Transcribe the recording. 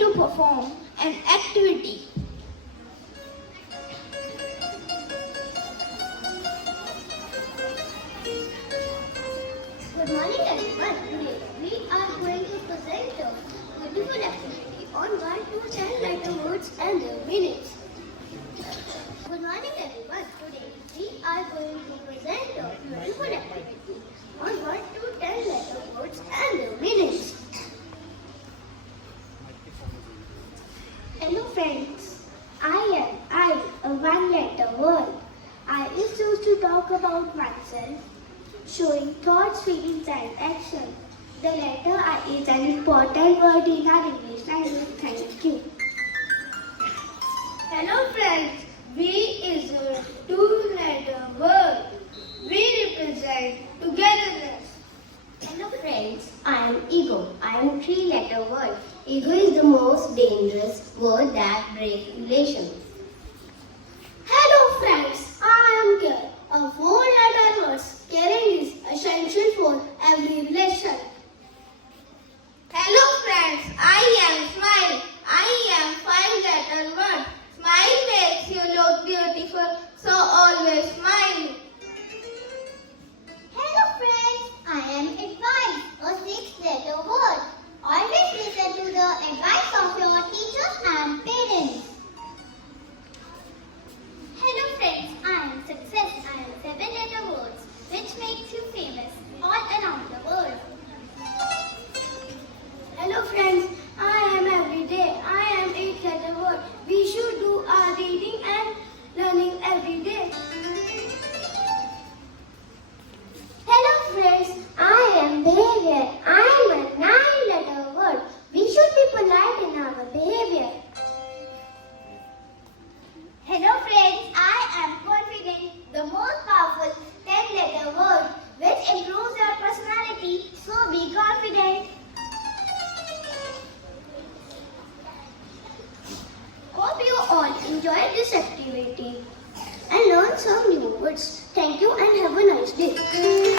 to perform an activity. Good morning everyone. Today we are going to present a beautiful activity on 1 to 10 letter words and their meanings. Good morning everyone. Today we are going to present a beautiful activity on 1 to 10 letter words and their meanings. Hello friends, I, a one-letter word. I is used to talk about myself, showing thoughts, feelings and action. The letter I is an important word in our English language. Thank you. Hello friends, we is a two-letter word. We represent togetherness. Hello friends, I am ego. I am a 3-letter word. Ego is the most dangerous word that breaks relations. Hello friends, I am care. A 4-letter word. Caring is essential for every relation. Hello friends, I am smile. I am 5-letter word. Smile makes you look beautiful, so always smile. Hello friends, I am advice, a 6-letter word. Always listen to the advice of your teachers and parents. Hello friends, I am success. I am 7-letter words, which makes you famous all around the world. Hello friends, I am everyday. I am 8-letter word. We should do our reading and learning every day. Hello friends, I am behavior. I am a 9-letter word. We should be polite in our behavior. Hello friends, I am confident, the most powerful 10-letter word, which improves your personality, so be confident. Hope you all enjoyed this activity and learned some new words. Thank you and have a nice day.